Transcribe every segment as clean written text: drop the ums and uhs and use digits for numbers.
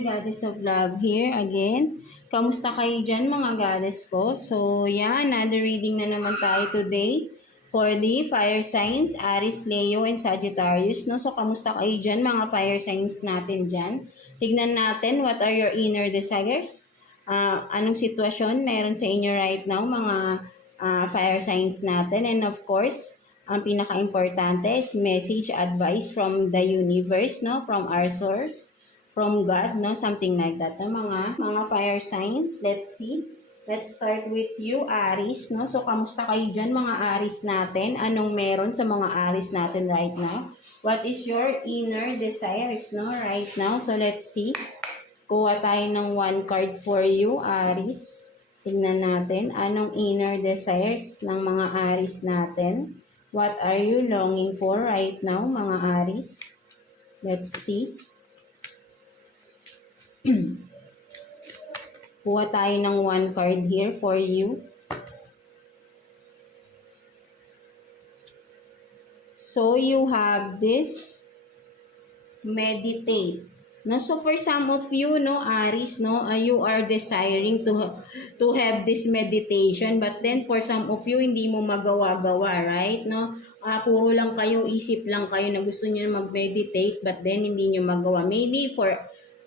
Goddess of Love here again. Kamusta kayo dyan mga goddess ko? So, another reading na naman tayo today for the fire signs, Aries, Leo, and Sagittarius. No? So, kamusta kayo dyan mga fire signs natin dyan? Tignan natin what are your inner desires. Anong sitwasyon meron sa inyo right now mga fire signs natin. And of course, ang pinaka-importante is message, advice from the universe, no? From our source, from God, no? Something like that. No? Mga fire signs. Let's see. Let's start with you, Aries, no? So, kamusta kayo dyan, mga Aries natin? Anong meron sa mga Aries natin right now? What is your inner desires, no? Right now. So, let's see. Kuha tayo ng one card for you, Aries. Tingnan natin. Anong inner desires ng mga Aries natin? What are you longing for right now, mga Aries? Let's see. Kuha tayo ng one card here for you. So, you have this meditate. No, so for some of you, no, Aries, no, you are desiring to have this meditation, but then for some of you, hindi mo magawa-gawa, right? No, puro lang kayo, isip lang kayo na gusto niyo mag-meditate, but then hindi niyo magawa. Maybe for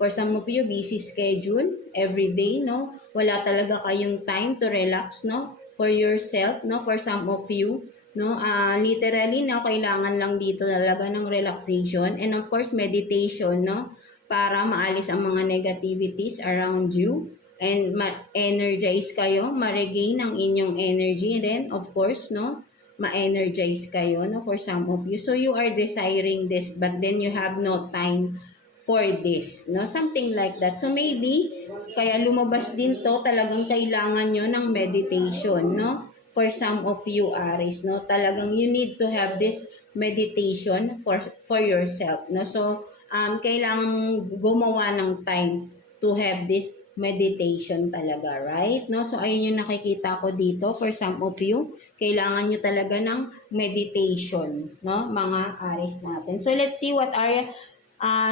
some of you, busy schedule every day, no, wala talaga kayong time to relax, no, for yourself, no, for some of you. No, literally, no, kailangan lang dito talaga ng relaxation and of course meditation, no, para maalis ang mga negativities around you and ma-energize kayo, ma-regain ang inyong energy, and then of course, no, ma-energize kayo, no, for some of you. So you are desiring this but then you have no time for this, no, something like that. So maybe kaya lumabas din to, talagang kailangan nyo ng meditation, no, for some of you, Aries, no, talagang you need to have this meditation for yourself, no. So kailangan gumawa ng time to have this meditation talaga, right? No? So, ayun yung nakikita ko dito for some of you. Kailangan nyo talaga ng meditation, no? Mga Aries natin. So, let's see what are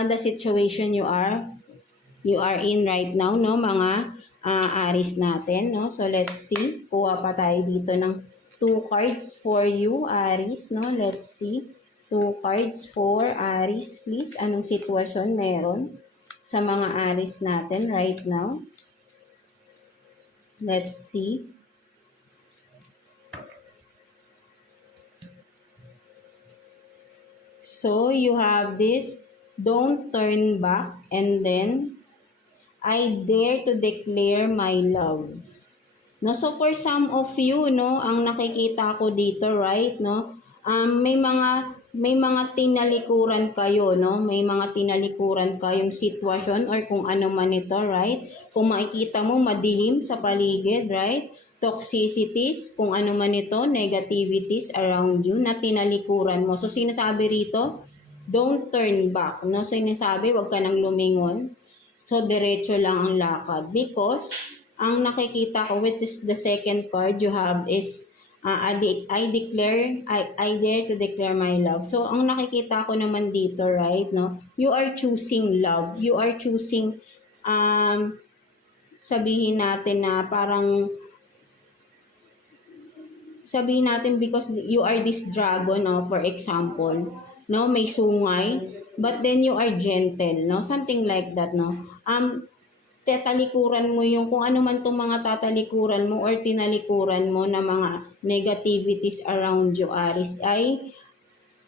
the situation you are in right now, no? Mga Aries natin, no? So, let's see. Kuha pa tayo dito ng 2 cards for you, Aries, no? Let's see. 2 cards for Aries, please. Anong sitwasyon meron sa mga Aries natin right now? Let's see. So, you have this, don't turn back, and then, I dare to declare my love. No, so for some of you, no, ang nakikita ko dito, right, no, may mga tinalikuran kayo, no? May mga tinalikuran kayong sitwasyon or kung ano man ito, right? Kung makikita mo, madilim sa paligid, right? Toxicities, kung ano man ito, negativities around you na tinalikuran mo. So, sinasabi rito, don't turn back, no? So, sinasabi, wag ka nang lumingon. So, diretso lang ang lakad. Because, ang nakikita ko with the second card you have is, I dare to declare my love. So, ang nakikita ko naman dito, right, no? You are choosing love. You are choosing, sabihin natin na parang, sabihin natin because you are this dragon, no? For example, no? May sungay, but then you are gentle, no? Something like that, no? Tatalikuran mo yung kung ano man itong mga tatalikuran mo or tinalikuran mo na mga negativities around you, Aries, ay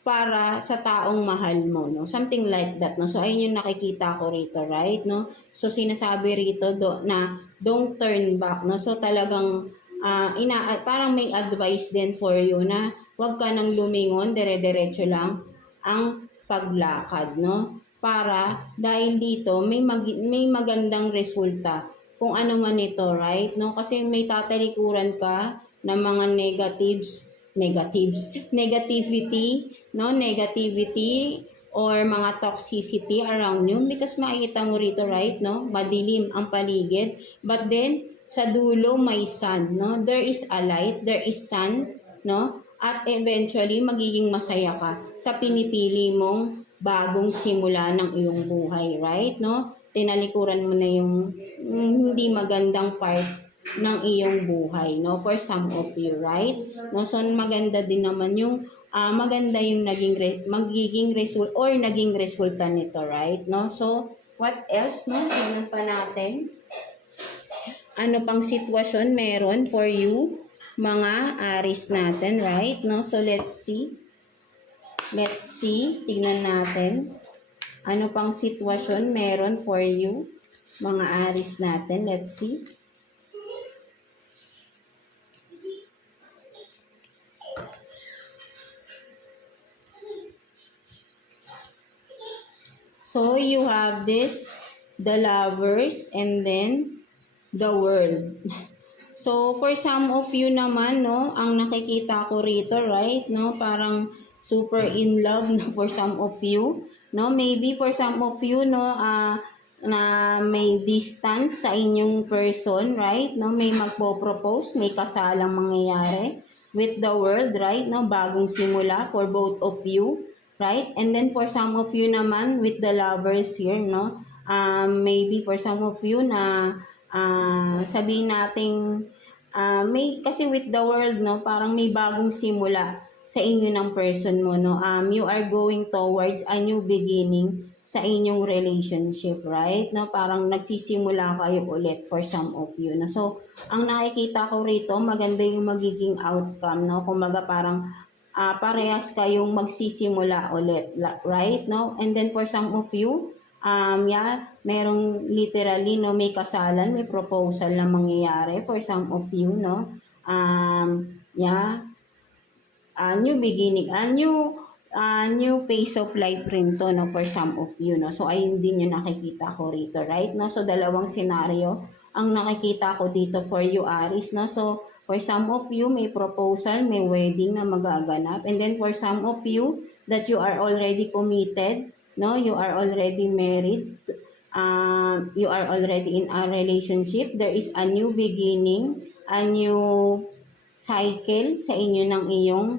para sa taong mahal mo, no? Something like that, no? So, ayun yung nakikita ko rito, right, no? So, sinasabi rito na don't turn back, no? So, talagang parang may advice din for you na wag ka nang lumingon, dire-diretso lang ang paglakad, no? Para dahil dito may magandang resulta kung ano man ito, right, no? Kasi may tatalikuran ka ng mga negativity or mga toxicity around you because makikita mo rito, right, no? Madilim ang paligid, but then sa dulo may sun, no? There is a light, there is sun, no? At eventually magiging masaya ka sa pinipili mong bagong simula ng iyong buhay, right, no? tinalikuran mo na yung hindi magandang part ng iyong buhay, no? For some of you, right? No, so maganda din naman yung maganda yung magiging result or naging resulta nito, right? No? So what else, no? Tingnan pa natin. Ano pang sitwasyon meron for you, mga Aries natin, right? No? So let's see. Let's see. Tingnan natin. Ano pang sitwasyon meron for you, mga Aries natin. Let's see. So you have this, the Lovers, and then the World. So for some of you naman, no, ang nakikita ko rito, right, no, parang super in love, no, for some of you, no, maybe for some of you, no, na may distance sa inyong person, right, no, may magpo-propose, may kasalang mangyayari with the World, right, no, bagong simula for both of you, right, and then for some of you naman with the Lovers here, no, maybe for some of you na sabihin nating may kasi with the World, no, parang may bagong simula sa inyo ng person mo, no. You are going towards a new beginning sa inyong relationship, right? No, parang nagsisimula kayo ulit for some of you, no. So ang nakikita ko rito, maganda yung magiging outcome, no. Kumbaga parang parehas kayong magsisimula ulit, right? No? And then for some of you, merong literally, no, may kasalan, may proposal na mangyayari for some of you, no? New beginning, new phase of life rin to, no, for some of you, no? So ayun din yung nakikita ko rito, right? No? So dalawang scenario ang nakikita ko dito for you, Aries, no? So for some of you, may proposal, may wedding na magaganap. And then for some of you, that you are already committed, no? You are already married, you are already in a relationship. There is a new beginning, a new cycle sa inyo ng iyong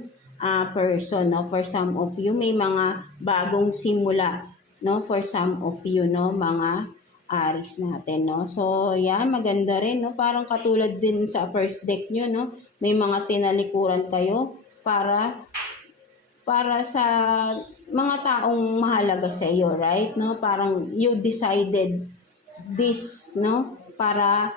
person, no? For some of you, may mga bagong simula, no? For some of you, no? Mga Aries natin, no? So, yan, maganda rin, no? Parang katulad din sa first deck nyo, no? May mga tinalikuran kayo para sa mga taong mahalaga sa iyo, right? No? Parang you decided this, no? Para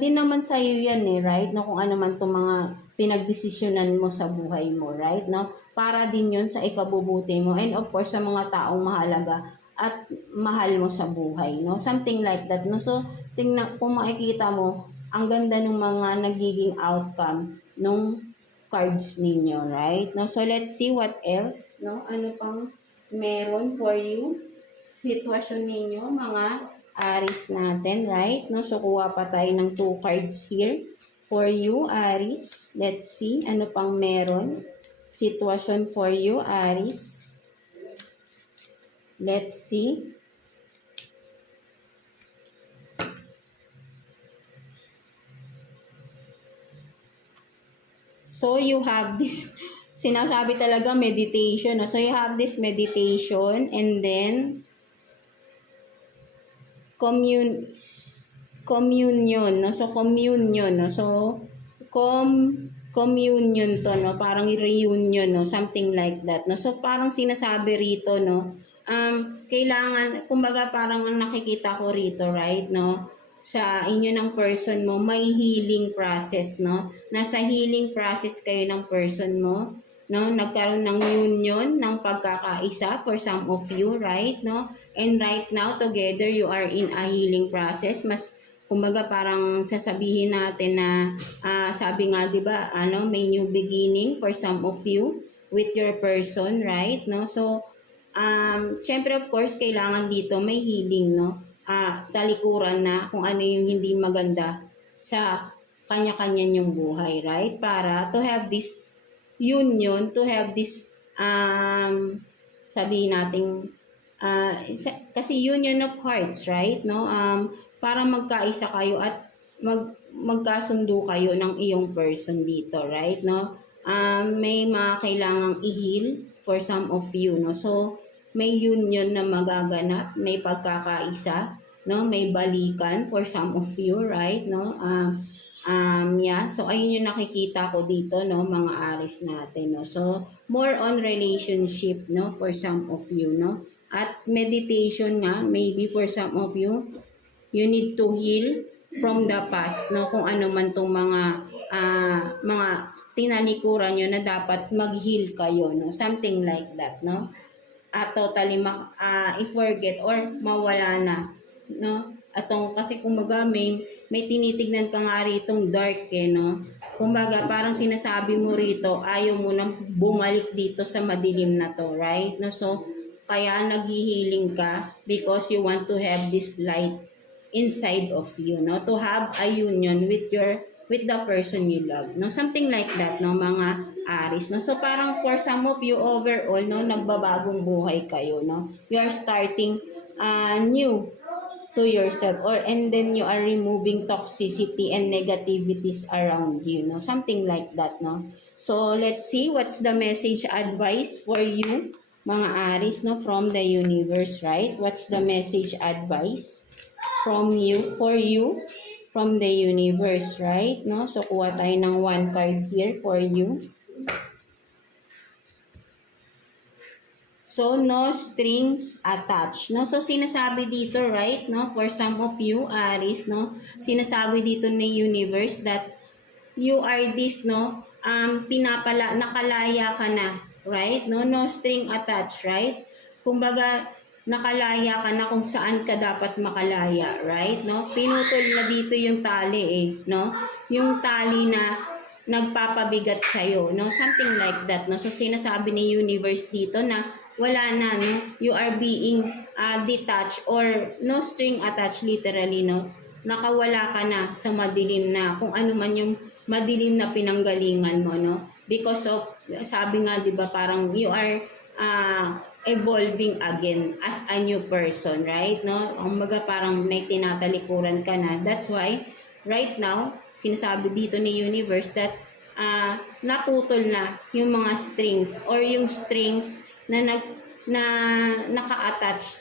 din naman sa iyo yan, eh, right? No? Kung ano man itong mga pinagdesisyonan mo sa buhay mo, right? No? Para din yun sa ikabubuti mo. And of course, sa mga taong mahalaga at mahal mo sa buhay, no? Something like that, no? So, tingnan, kung makikita mo, ang ganda ng mga nagiging outcome nung cards ninyo, right? No? So, let's see what else, no? Ano pang meron for you, sitwasyon ninyo, mga Aries natin, right? No? So, kuha pa tayo ng 2 cards here for you, Aries. Let's see, ano pang meron, sitwasyon for you, Aries. Let's see. So, you have this, sinasabi talaga meditation. No? So, you have this meditation and then communion. No? So, communion. No? So, communion to, no? Parang reunion, no? Something like that. No? So, parang sinasabi rito, no? Kailangan, kumbaga parang ang nakikita ko rito, right, no, sa inyo ng person mo, may healing process, no, nasa healing process kayo ng person mo, no, nagkaroon ng union, ng pagkakaisa for some of you, right, no, and right now, together, you are in a healing process, kumbaga parang sasabihin natin na, sabi nga, di ba, may new beginning for some of you with your person, right, no, so, syempre of course, kailangan dito may healing, no? Talikuran na kung ano yung hindi maganda sa kanya-kanya yung buhay, right? Para to have this union, to have this, sabihin natin, kasi union of hearts, right? No? Para magkaisa kayo at magkasundo kayo ng iyong person dito, right? No? May mga kailangang i-heal for some of you, no? So, may union na magaganap, may pagkakaisa, no? May balikan for some of you, right? No? Yeah. So, ayun yung nakikita ko dito, no? Mga Aries natin, no? So, more on relationship, no? For some of you, no? At meditation nga, maybe for some of you, you need to heal from the past, no? Kung ano man tong mga tinalikuran nyo na dapat mag-heal kayo, no? Something like that, no? Totally i-forget or mawala na, no? Atong kasi kumbaga may tinitignan ka nga ritong dark no? Kumbaga parang sinasabi mo rito, ayaw mo nang bumalik dito sa madilim na to, right? No? So, kaya naghihiling ka because you want to have this light inside of you, no? To have a union with the person you love, no? Something like that, no, mga Aries, no? So parang for some of you overall, no, nagbabagong buhay kayo, no? You are starting new to yourself, and then you are removing toxicity and negativities around you, no? Something like that, no? So let's see what's the message advice for you, mga Aries, no, from the universe, right? What's the message advice from you, for you, from the universe, right? No? So, kuha tayo ng one card here for you. So, no strings attached, no? So, sinasabi dito, right, no? For some of you, Aries, no? Sinasabi dito ni universe that you are this, no? Nakalaya ka na, right? No? No string attached, right? Kumbaga, nakalaya ka na kung saan ka dapat makalaya, right? No? Pinutol na dito yung tali no? Yung tali na nagpapabigat sa'yo, no? Something like that, no? So, sinasabi ni universe dito na wala na, no? You are being detached or no string attached, literally, no? Nakawala ka na sa madilim na, kung ano man yung madilim na pinanggalingan mo, no? Because of, sabi nga, di ba, parang you are evolving again as a new person, right? No? Kumbaga parang may tinatalikuran ka na. That's why, right now, sinasabi dito ni universe that naputol na yung mga strings or yung strings na naka-attach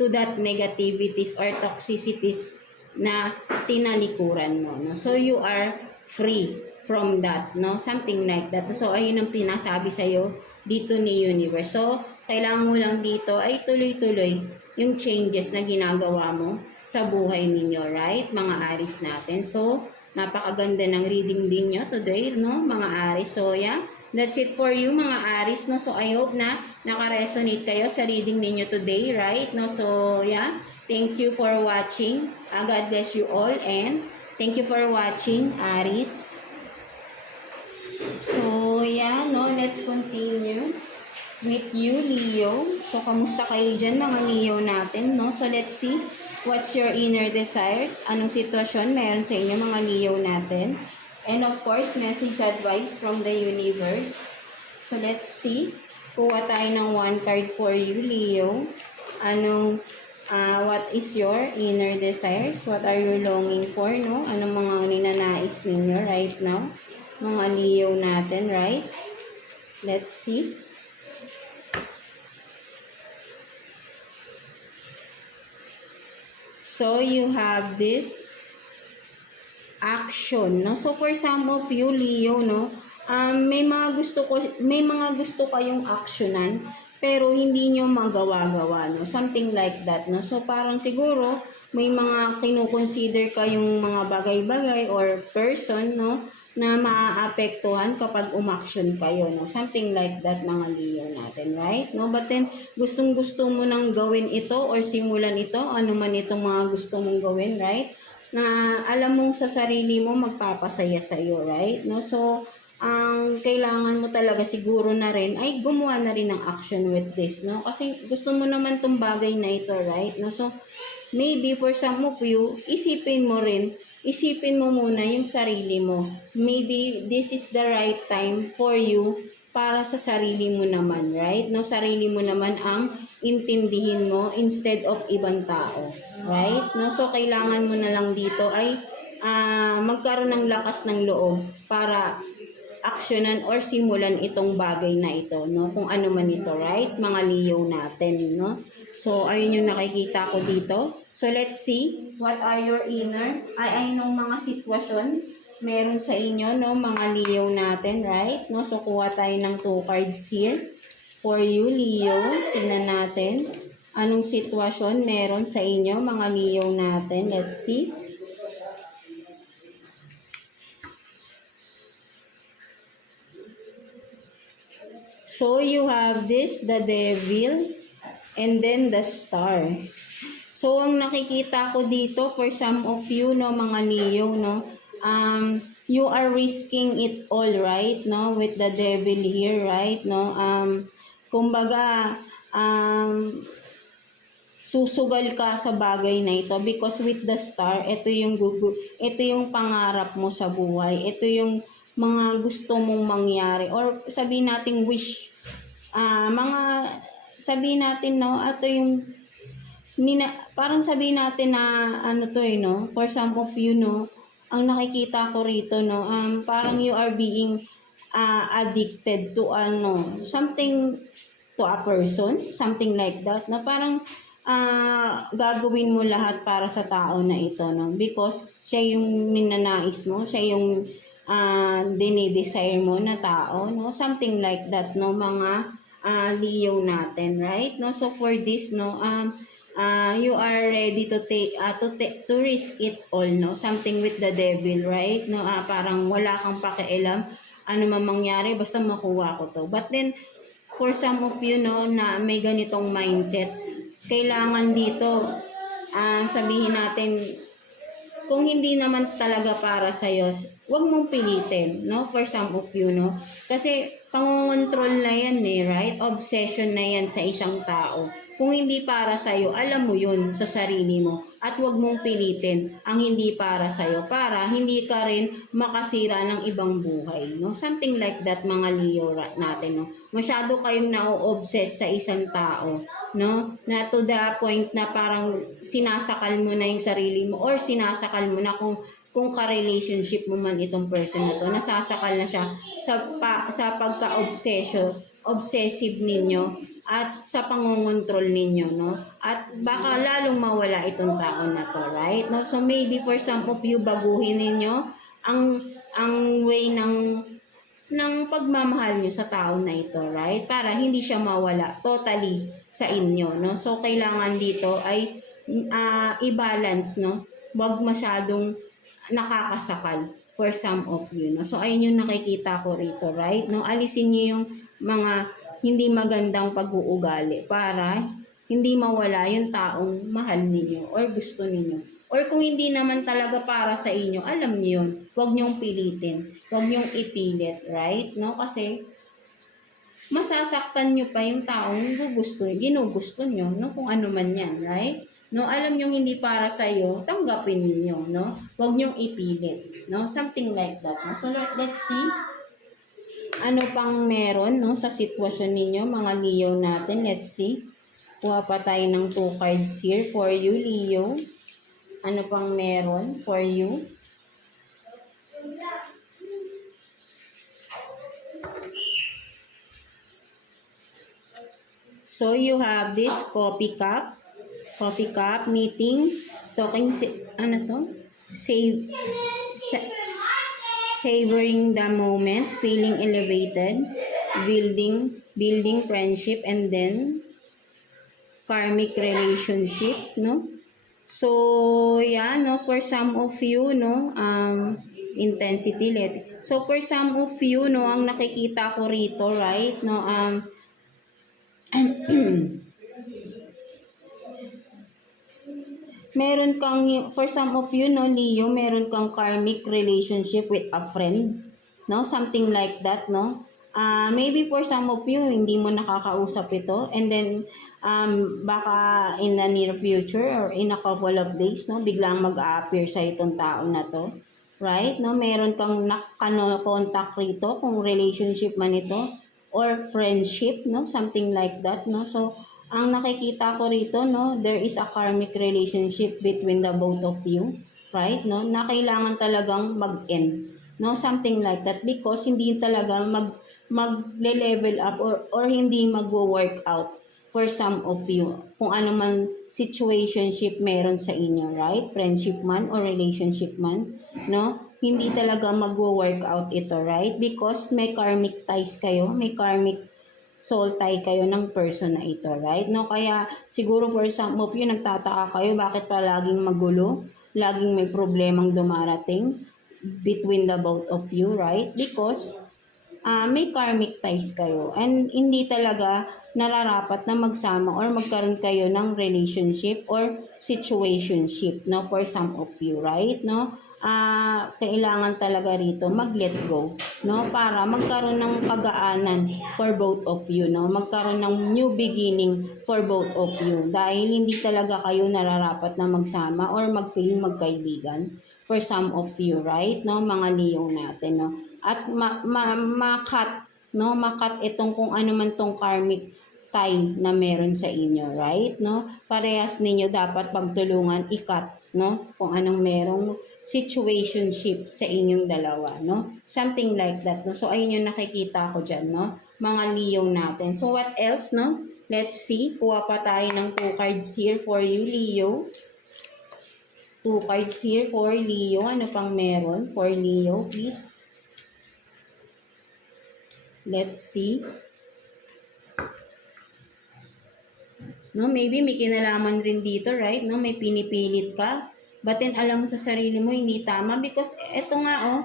to that negativities or toxicities na tinalikuran mo, no? So you are free from that, no? Something like that. So ayun ang pinasabi sa iyo dito ni universe. So kailangan mo lang dito ay tuloy-tuloy yung changes na ginagawa mo sa buhay ninyo, right? Mga Aries natin. So napakaganda ng reading din nyo today, no? Mga Aries. So yeah, that's it for you, mga Aries, no? So I hope na naka-resonate kayo sa reading ninyo today, right? No? So yeah, thank you for watching. God bless you all and thank you for watching, Aries. So yeah, no, let's continue with you, Leo. So kamusta kayo dyan, mga Leo natin, no? So let's see what's your inner desires. Anong sitwasyon meron sa inyo, mga Leo natin? And of course, message advice from the universe. So let's see. Kuha tayo ng one card for you, Leo. What is your inner desires? What are you longing for, no? Anong mga ninanais ninyo right now? Mga Leo natin, right? Let's see. So you have this action, no? So for some of you, Leo, no, may mga gusto kayong actionan pero hindi nyo magawa-gawa, no? Something like that, no? So parang siguro may mga kinukonsider kayong mga bagay-bagay or person, no, na maaapektuhan kapag umaksyon kayo, no? Something like that, mga Leo natin, right? No? But then, gustong-gusto mo nang gawin ito or simulan ito, ano man itong mga gusto mong gawin, right? Na alam mong sa sarili mo magpapasaya sa iyo, right? No? So, ang kailangan mo talaga siguro na rin ay gumawa na rin ng action with this, no? Kasi gusto mo naman tong bagay na ito, right? No? So, maybe for some of you, isipin mo muna yung sarili mo. Maybe this is the right time for you para sa sarili mo naman, right? No, sarili mo naman ang intindihin mo instead of ibang tao, right? No, so kailangan mo na lang dito ay magkaroon ng lakas ng loob para aksyonan or simulan itong bagay na ito, no? Kung ano man ito, right? Mga Leo natin, no? So, ayun yung nakikita ko dito. So, let's see what are your inner, ay nung mga sitwasyon meron sa inyo, no? Mga Leo natin, right? No? So, kuha tayo ng 2 cards here for you, Leo. Tingnan natin anong sitwasyon meron sa inyo, mga Leo natin. Let's see. So, you have this, the Devil, and then the Star. So, ang nakikita ko dito, for some of you, no, mga Leo, no, you are risking it all, right, no, with the Devil here, right, no, kumbaga, susugal ka sa bagay na ito because with the Star, ito yung pangarap mo sa buhay, ito yung mga gusto mong mangyari or sabihin nating wish, mga sabihin natin, no, ito yung parang sabihin natin na ano to no, for some of you, no, ang nakikita ko rito, no, parang you are being addicted to something, to a person, something like that, no, parang gagawin mo lahat para sa tao na ito, no, because siya yung ninanais mo, siya yung dinidesire mo na tao, no, something like that, no, mga Leo natin, right, no. So for this, no, you are ready to take to risk it all, no, something with the Devil, right, no, parang wala kang pakialam ano man mangyari basta makuha ko to. But then for some of you, no, na may ganitong mindset, kailangan dito sabihin natin, kung hindi naman talaga para sa'yo, huwag mong pilitin, no, for some of you, no, kasi pangongontrol na yan right, obsession na yan sa isang tao. Kung hindi para sa'yo, alam mo yun sa sarili mo at huwag mong pilitin ang hindi para sa'yo para hindi ka rin makasira ng ibang buhay, no, something like that, mga Leo natin, no. Masyado kayong na-obsess sa isang tao, no, na to the point na parang sinasakal mo na yung sarili mo or sinasakal mo na kung ka-relationship mo man itong person na to, nasasakal na siya sa obsessive ninyo at sa pangongontrol ninyo, no, at baka lalong mawala itong tao na to, right, no. So maybe for some of you, baguhin ninyo ang way ng pagmamahal nyo sa tao na ito, right, para hindi siya mawala totally sa inyo, no. So kailangan dito ay i-balance, no, wag masyadong nakakasakal for some of you, no. So ayun yung nakikita ko rito, right, no. Alisin niyo yung mga hindi magandang pag-uugali para hindi mawala yung taong mahal ninyo or gusto ninyo. Or kung hindi naman talaga para sa inyo, alam niyo yun, huwag niyong pilitin, huwag niyong ipilit, right, no, kasi masasaktan niyo pa yung taong ginugusto niyo, no, kung ano man yan, right. No, alam nyo hindi para sa iyo, tanggapin niyo, no? Huwag niyo ipilit, no? Something like that. No? So let's see ano pang meron, no, sa sitwasyon ninyo, mga Leo natin. Let's see. Kuha pa tayo ng 2 cards here for you, Leo. Ano pang meron for you? So you have this coffee cup, meeting, talking, ano to? Savoring the moment, feeling elevated, building friendship, and then karmic relationship, no? So, yeah, no, for some of you, no, intensity, so for some of you, no, ang nakikita ko rito, right, no, meron kang, for some of you, no, Leo, meron kang karmic relationship with a friend, no, something like that, no. Maybe for some of you, hindi mo nakakausap ito, and then, baka in the near future or in a couple of days, no, biglang mag-a-appear sa itong tao na to, right, no, meron kang contact rito, kung relationship man ito, or friendship, no, something like that, no. So, ang nakikita ko rito, no, there is a karmic relationship between the both of you, right, no, na kailangan talagang mag-end, no, something like that, because hindi talaga magle-level up or hindi magwo-work out for some of you kung ano man situationship meron sa inyo, right? Friendship man or relationship man, no, hindi talaga magwo-work out ito, right? Because may karmic ties kayo, may karmic soul tie kayo ng person na ito, right? No, kaya siguro for some of you nagtataka kayo bakit pa laging magulo, laging may problemang dumarating between the both of you, right? Because may karmic ties kayo and hindi talaga nararapat na magsama or magkaroon kayo ng relationship or situationship, no, for some of you, right? No, kailangan talaga rito mag-let go, no, para magkaroon ng pagaanan for both of you, no, magkaroon ng new beginning for both of you dahil hindi talaga kayo nararapat na magsama or mag-feel magkaibigan for some of you, right? No, mga Leo natin, no, at makat, no, makat itong kung ano man tong karmic tie na meron sa inyo, right? No, parehas ninyo dapat pagtulungan ikat, no, kung anong merong situationship sa inyong dalawa, no, something like that, no. So ayun yung nakikita ko dyan, no, mga Leo natin. So what else, no, let's see, kuha pa tayo ng 2 cards here for you, Leo. 2 cards here for Leo. Ano pang meron for Leo, please? Let's see. No, maybe may kinalaman rin dito, right? No, may pinipilit ka. But then alam mo sa sarili mo hindi tama because eto nga oh,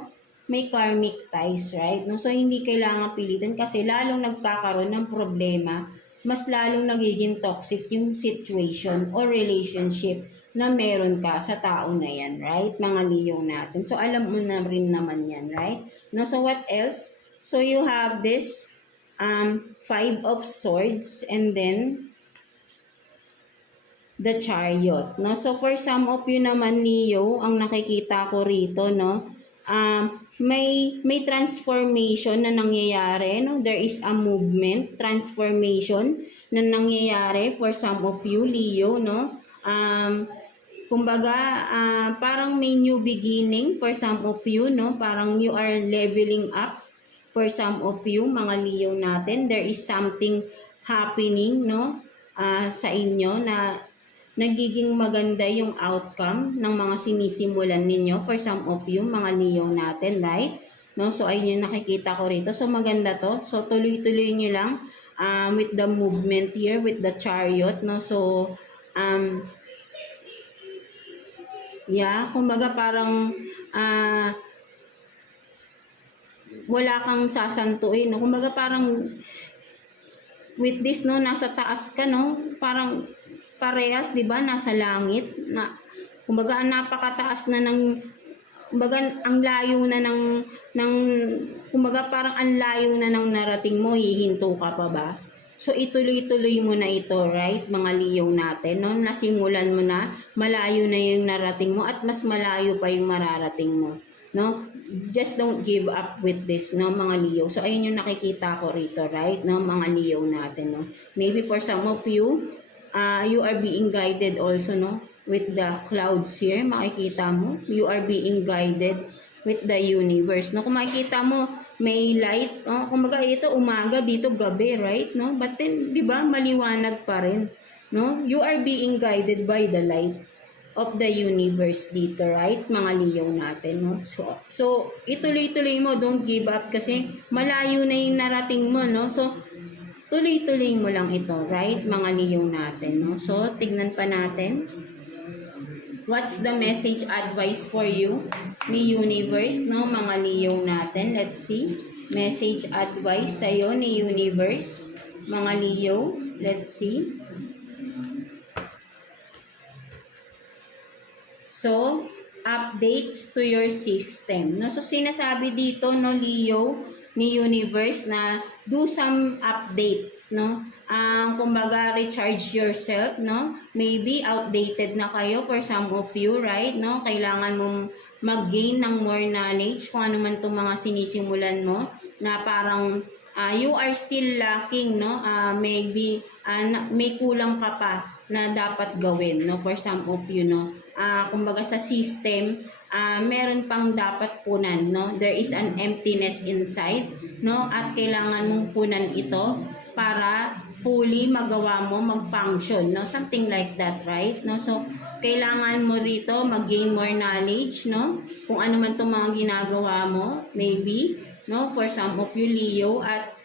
may karmic ties, right? No, so hindi kailangan pilitin kasi lalong nagkakaroon ng problema, mas lalong nagiging toxic yung situation or relationship na meron ka sa tao na yan, right? Mga Leo natin. So alam mo na rin naman yan, right? No, so what else? So you have this 5 of swords and then the chariot, no? So for some of you naman Leo, ang nakikita ko rito, no, may transformation na nangyayari, no? There is a movement, transformation na nangyayari for some of you Leo, no? Kumbaga, parang may new beginning for some of you, no? Parang you are leveling up for some of you, mga Leo natin. There is something happening, no? Sa inyo na nagiging maganda yung outcome ng mga sinisimulan ninyo for some of you, mga Leo natin, right? No? So, ayun yung nakikita ko rito. So, maganda to. So, tuloy-tuloy nyo lang with the movement here, with the chariot, no? So, yeah, kumbaga parang wala kang sasantuin, no? Kumbaga parang with this, no, nasa taas ka, no? Parang parehas, 'di ba, nasa langit na kumbaga napakataas na ng kumbaga ang layo na ng kumbaga parang ang layo na ng narating mo, hihinto ka pa ba? So ituloy-tuloy mo na ito, right, mga Leo natin, no? Nasimulan mo na, malayo na yung narating mo at mas malayo pa yung mararating mo, no? Just don't give up with this, no, mga Leo. So ayun yung nakikita ko rito, right, no, mga Leo natin, no? Maybe for some of you, you are being guided also, no, with the clouds here. Makikita mo, you are being guided with the universe, no? Kung makikita mo, may light, kumbaga ito umaga, dito gabi, right, no? But then, di ba, maliwanag pa rin, no? You are being guided by the light of the universe dito, right, mga Leo natin, no? So ituloy-tuloy mo, don't give up kasi malayo na yung narating mo, no? So tuloy-tuloy mo lang ito, right, mga Leo natin, no? So, tignan pa natin. What's the message advice for you ni universe, no, mga Leo natin? Let's see. Message advice sa'yo ni universe, mga Leo. Let's see. So, updates to your system, no? So, sinasabi dito, no, Leo, ni universe na do some updates, no? Kumbaga, recharge yourself, no? Maybe outdated na kayo for some of you, right? No? Kailangan mong mag-gain ng more knowledge kung ano man itong mga sinisimulan mo na parang you are still lacking, no? Maybe may kulang ka pa na dapat gawin, no? For some of you, no? Kumbaga sa system, meron pang dapat punan, no? There is an emptiness inside, no? At kailangan mong punan ito para fully magawa mo mag-function, no? Something like that, right? No? So, kailangan mo rito mag-gain more knowledge, no? Kung ano man itong mga ginagawa mo, maybe, no? For some of you, Leo, at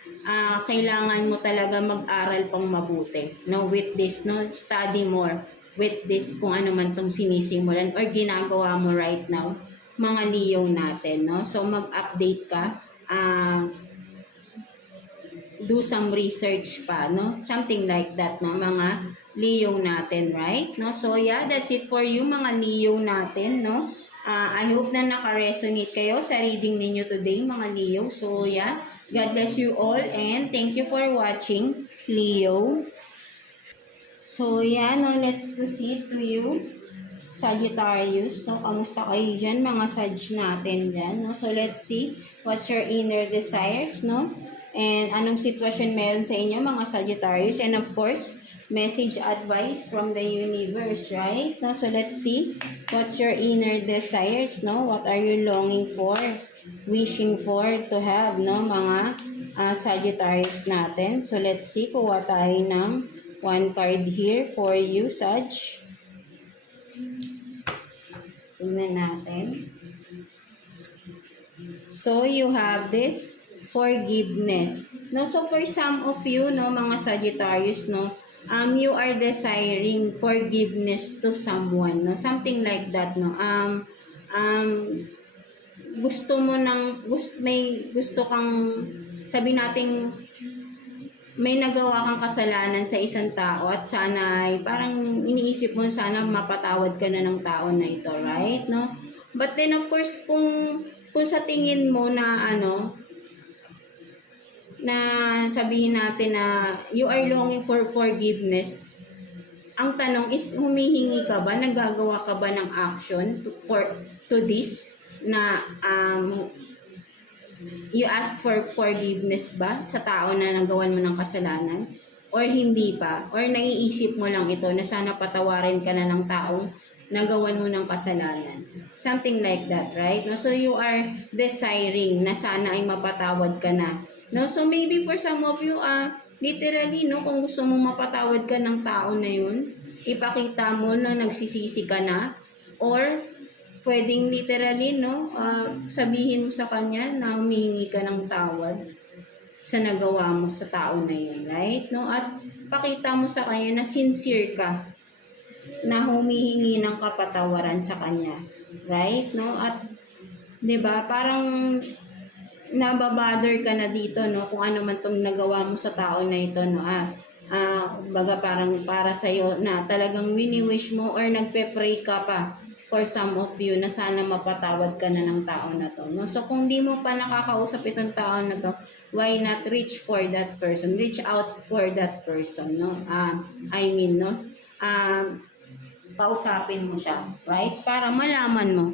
kailangan mo talaga mag-aral pang mabuti, no? With this, no? Study more with this kung ano man itong sinisimulan or ginagawa mo right now, mga Leo natin, no? So, mag-update ka, do some research pa, no? Something like that, no? Mga Leo natin, right? No? So, yeah, that's it for you, mga Leo natin, no? I hope na naka-resonate kayo sa reading ninyo today, mga Leo. So, yeah, God bless you all and thank you for watching, Leo. So, yeah, no, let's proceed to you, Sagittarius. So, kamusta kayo dyan, mga Sag natin dyan, no? So, let's see what's your inner desires, no? And anong sitwasyon meron sa inyo, mga Sagittarius. And of course, message advice from the universe, right? No? So, let's see what's your inner desires, no? What are you longing for, wishing for to have, no? Mga Sagittarius natin. So, let's see, kuha tayo ng one card here for you, Sag. Tingnan natin. So, you have this forgiveness. No, so for some of you, no, mga Sagittarius, no, you are desiring forgiveness to someone, no, something like that, no. Gusto mo may gusto kang, sabi nating may nagawa kang kasalanan sa isang tao at sana ay parang iniisip mo sana mapatawad ka na ng tao na ito, right, no? But then of course, kung sa tingin mo na na sabihin natin na you are longing for forgiveness, ang tanong is, humihingi ka ba, nagagawa ka ba ng action to this, na you ask for forgiveness ba sa tao na nagawan mo ng kasalanan? Or hindi pa? Or naiisip mo lang ito na sana patawarin ka na ng taong nagawan mo ng kasalanan? Something like that, right? No? So you are desiring na sana ay mapatawad ka na. No, so maybe for some of you, literally, no, kung gusto mong mapatawad ka ng tao na yun, ipakita mo na nagsisisi ka na, or pwedeng literally, no, sabihin mo sa kanya na humihingi ka ng tawad sa nagawa mo sa tao na yun, right? No, at pakita mo sa kanya na sincere ka, na humihingi ng kapatawaran sa kanya, right? No, at 'di ba, parang nababother ka na dito, no, kung ano man tong nagawa mo sa tao na ito, no, baga parang para sa'yo na talagang wini-wish mo or nagpe-pray ka pa for some of you na sana mapatawad ka na ng tao na to, no. So kung di mo pa nakakausap itong tao na to, why not reach for that person, reach out for that person, no, no, kausapin mo siya, right, para malaman mo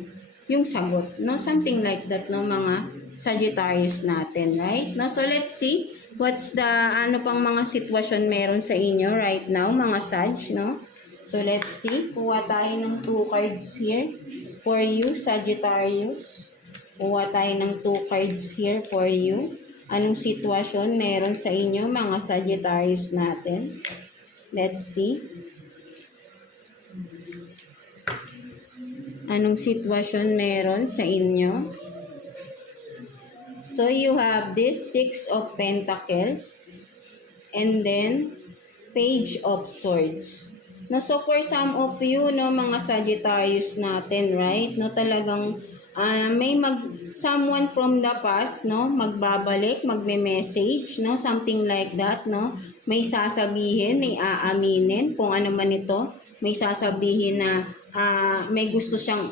yung sagot, no, something like that, no, mga Sagittarius natin, right? No, so let's see what's the ano pang mga sitwasyon meron sa inyo right now, mga Sag, no? So let's see, kuha tayo ng 2 cards here for you, Sagittarius. Kuha tayo ng 2 cards here for you. Anong sitwasyon meron sa inyo, mga Sagittarius natin? Let's see. Anong sitwasyon meron sa inyo? So, you have this 6 of Pentacles and then Page of Swords. No, so for some of you, no, mga Sagittarius natin, right? No, talagang may someone from the past, no, magbabalik, magme-message, no, something like that, no. May sasabihin, may aaminin kung ano man ito. May sasabihin na may gusto siyang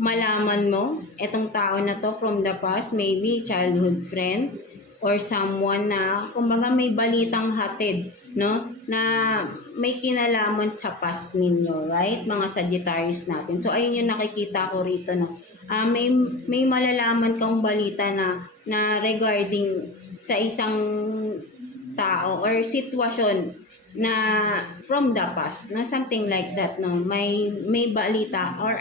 malaman mo, etong tao na to from the past, maybe childhood friend or someone na kumbaga may balitang hatid, no, na may kinalaman sa past ninyo, right, mga Sagittarius natin. So ayun yung nakikita ko rito, no. May malalaman kang balita na regarding sa isang tao or sitwasyon na from the past, no, something like that, no. May balita or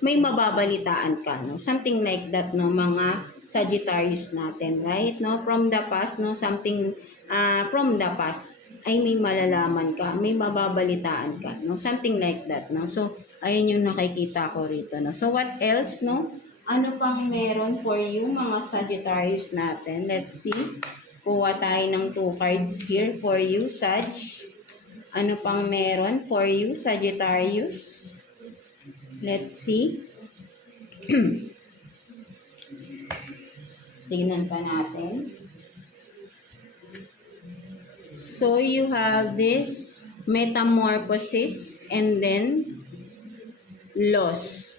may mababalitaan ka, no? Something like that, no, mga Sagittarius natin, right? No, from the past, no, something from the past ay may malalaman ka, may mababalitaan ka, no? Something like that, no? So, ayun yung nakikita ko rito, no? So, what else, no? Ano pang meron for you, mga Sagittarius natin? Let's see. Kuha tayo ng 2 cards here for you, Sag. Ano pang meron for you, Sagittarius? Let's see. Tingnan pa natin. So, you have this metamorphosis and then loss.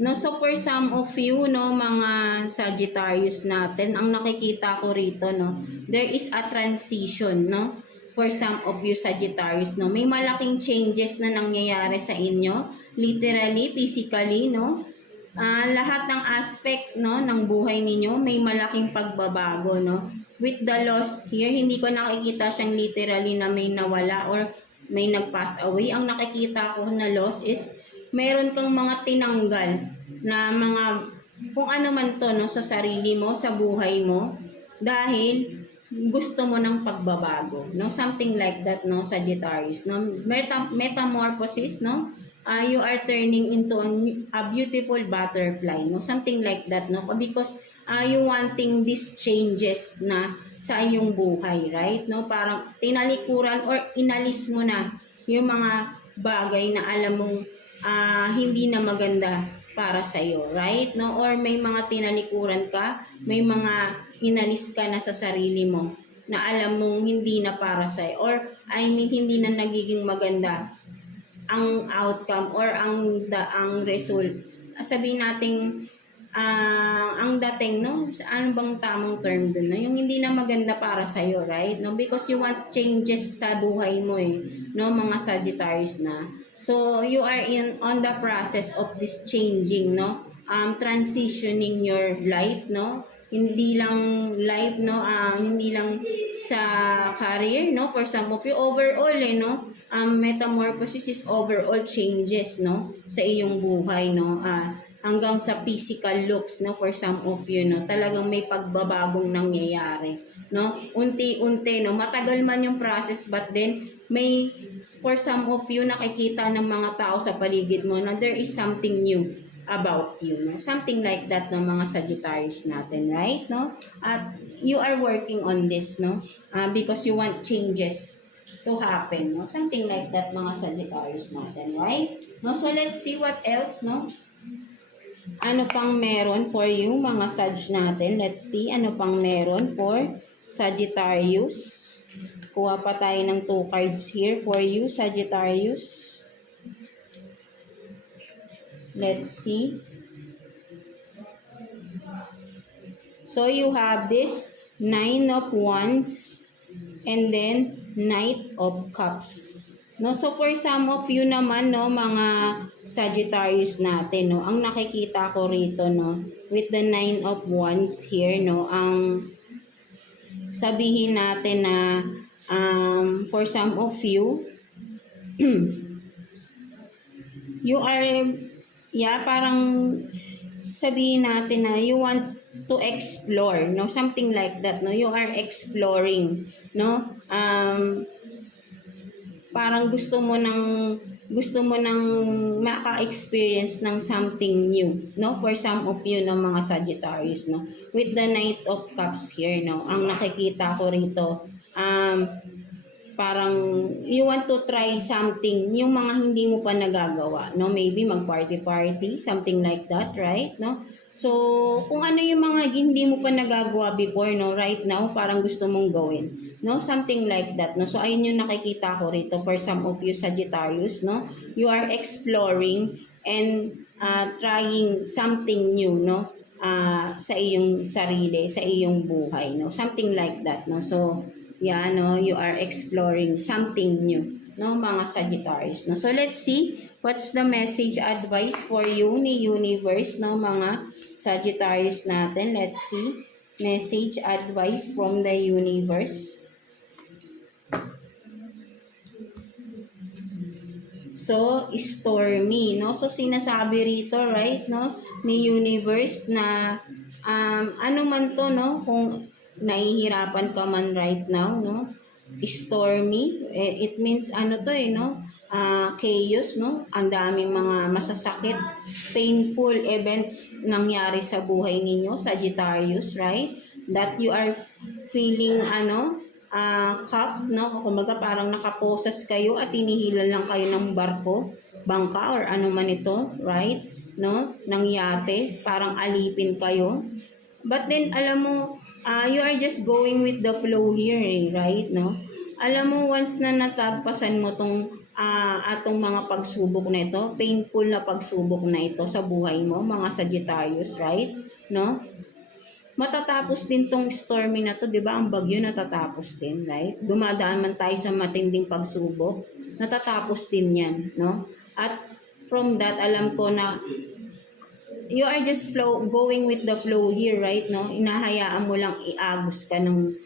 No, so for some of you, no, mga Sagittarius natin, ang nakikita ko rito, no, there is a transition, no, for some of you Sagittarius, no, may malaking changes na nangyayari sa inyo, literally, physically, no, lahat ng aspects, no, ng buhay ninyo, may malaking pagbabago, no. With the lost here, hindi ko nakikita siyang literally na may nawala or may nag-pass away. Ang nakikita ko na loss is meron kang mga tinanggal na mga kung ano man to, no, sa sarili mo, sa buhay mo, dahil gusto mo ng pagbabago, no, something like that, no, Sagittarius, no, metamorphosis, no, you are turning into a beautiful butterfly, no, something like that, no, because you wanting these changes na sa iyong buhay, right, no, parang tinalikuran or inalis mo na yung mga bagay na alam mong hindi na maganda para sa iyo, right? No? Or may mga tinalikuran ka, may mga inalis ka na sa sarili mo na alam mong hindi na para sa iyo, or I mean hindi na nagiging maganda ang outcome or ang result. Sabihin nating ang dating, no? Ano bang tamang term dun, no? Yung hindi na maganda para sa iyo, right? No? Because you want changes sa buhay mo eh, no, mga Sagittarius na. So, you are on the process of this changing, no? Transitioning your life, no? Hindi lang life, no? Hindi lang sa career, no? For some of you, overall, eh, no? Metamorphosis is overall changes, no? Sa iyong buhay, no? Hanggang sa physical looks, no? For some of you, no? Talagang may pagbabagong nangyayari, no? Unti-unti, no? Matagal man yung process, but then may, for some of you, nakikita ng mga tao sa paligid mo na there is something new about you, no? Something like that, no, mga Sagittarius natin, right, no? At you are working on this, no? Because you want changes to happen, no? Something like that, mga Sagittarius natin, right? No? So, let's see what else, no? Ano pang meron for you, mga Sag natin? Let's see, ano pang meron for Sagittarius? Kuha pa tayo ng 2 cards here for you, Sagittarius. Let's see. So, you have this 9 of Wands and then Knight of Cups. No, so for some of you naman, no, mga Sagittarius natin, no, ang nakikita ko rito, no, with the 9 of Wands here, no, ang sabihin natin na for some of you, you are, parang sabihin natin na you want to explore, no, something like that, no, you are exploring, no, parang gusto mo nang maka-experience ng something new, no, for some of you, no, mga Sagittarius, no, with the Knight of Cups here, no, ang nakikita ko rito, parang you want to try something, yung mga hindi mo pa nagagawa, no, maybe mag-party, something like that, right, no? So, kung ano yung mga hindi mo pa nagagawa before, no, right now, parang gusto mong gawin, no, something like that, no? So, ayun yung nakikita ko rito for some of you Sagittarius, no? You are exploring and trying something new, no? Sa iyong sarili, sa iyong buhay, no? Something like that, no? So, no, you are exploring something new, no, mga Sagittarius, no? So, let's see what's the message advice for you ni Universe, no, mga Sagittarius natin. Let's see. Message advice from the Universe. So, stormy, no? So, sinasabi rito, right, no, ni universe na ano man to, no, kung nahihirapan ka man right now, no, stormy, it means ano to no, chaos, no, ang daming mga masasakit, painful events nangyari sa buhay ninyo, Sagittarius, right? That you are feeling cup, no? Kumbaga parang nakaposas kayo at hinihila lang kayo ng barko, bangka or ano man ito, right? No? Ng yate, parang alipin kayo. But then alam mo, you are just going with the flow here, right? No? Alam mo, once na natagpasan mo tong atong mga pagsubok na ito, painful na pagsubok na ito sa buhay mo, mga Sagittarius, right? No? Matatapos din tong stormy na to, 'di ba? Ang bagyo natatapos din, right? Dumadaan man tayo sa matinding pagsubok, natatapos din 'yan, no? At from that, alam ko na you are just going with the flow here, right? No? Inahayaan mo lang iagos ka ng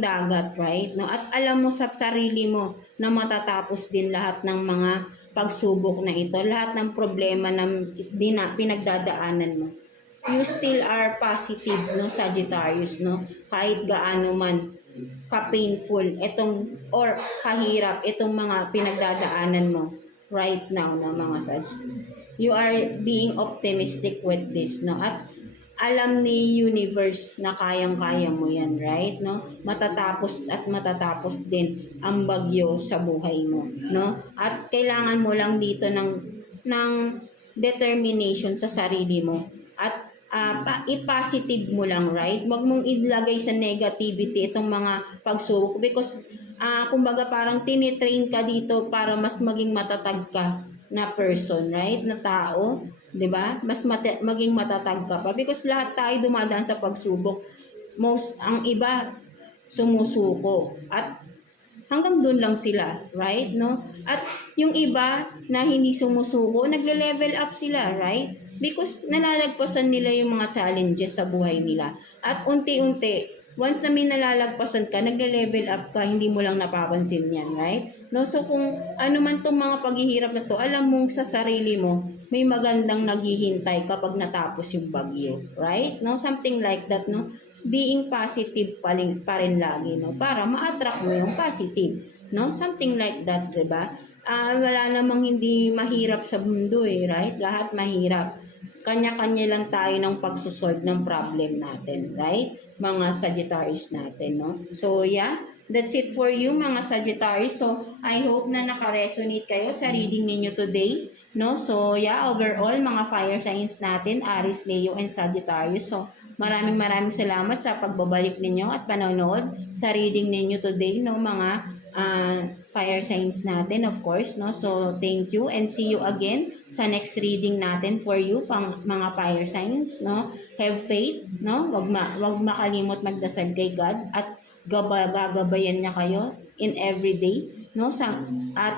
dagat, right? No? At alam mo sa sarili mo na matatapos din lahat ng mga pagsubok na ito, lahat ng problema na pinagdadaanan mo. You still are positive, no, Sagittarius, no? Kahit gaano man ka-painful itong or kahirap itong mga pinagdadaanan mo right now, no, mga Sag. You are being optimistic with this, no? At alam ni universe na kayang-kaya mo yan, right? No? Matatapos at matatapos din ang bagyo sa buhay mo, no? At kailangan mo lang dito ng determination sa sarili mo. At i-positive mo lang, right? Huwag mong ilagay sa negativity itong mga pagsubok because kumbaga parang tinitrain ka dito para mas maging matatag ka na person, right? Na tao, 'di ba? Mas maging matatag ka pa because lahat tayo dumadaan sa pagsubok. Ang iba sumusuko at hanggang doon lang sila, right? No? At yung iba na hindi sumusuko, nagle-level up sila, right? Because nalalagpasan nila yung mga challenges sa buhay nila. At unti-unti, once na may nalalagpasan ka, nagle-level up ka, hindi mo lang napapansin yan, right? No? So kung ano man tong mga paghihirap na to, alam mong sa sarili mo, may magandang naghihintay kapag natapos yung bagyo, right? No? Something like that, no? Being positive pa rin lagi, no? Para ma-attract mo yung positive, no? Something like that, diba? Wala namang hindi mahirap sa mundo, right? Lahat mahirap. Kanya-kanya lang tayo ng pagsusolve ng problem natin, right? Mga Sagittarius natin, no? So, yeah, that's it for you, mga Sagittarius. So, I hope na naka-resonate kayo sa reading ninyo today, no? So, yeah, overall, mga fire signs natin, Aries, Leo, and Sagittarius. So, maraming salamat sa pagbabalik ninyo at panonood sa reading ninyo today, no, mga fire signs natin, of course, no? So, thank you and see you again sa next reading natin for you, pang mga fire signs, no? Have faith, no? Wag makalimot magdasal kay God at gagabayan niya kayo in every day, no? At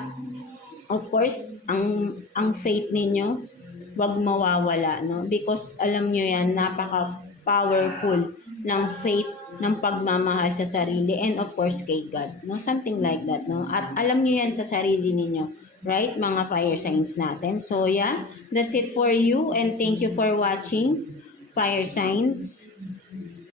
of course, ang faith ninyo wag mawawala, no? Because alam niyo yan, napaka-powerful ng faith, ng pagmamahal sa sarili, and of course kay God, no? Something like that, no? At alam niyo yan sa sarili ninyo, right, mga fire signs natin. So yeah, that's it for you and thank you for watching, fire signs.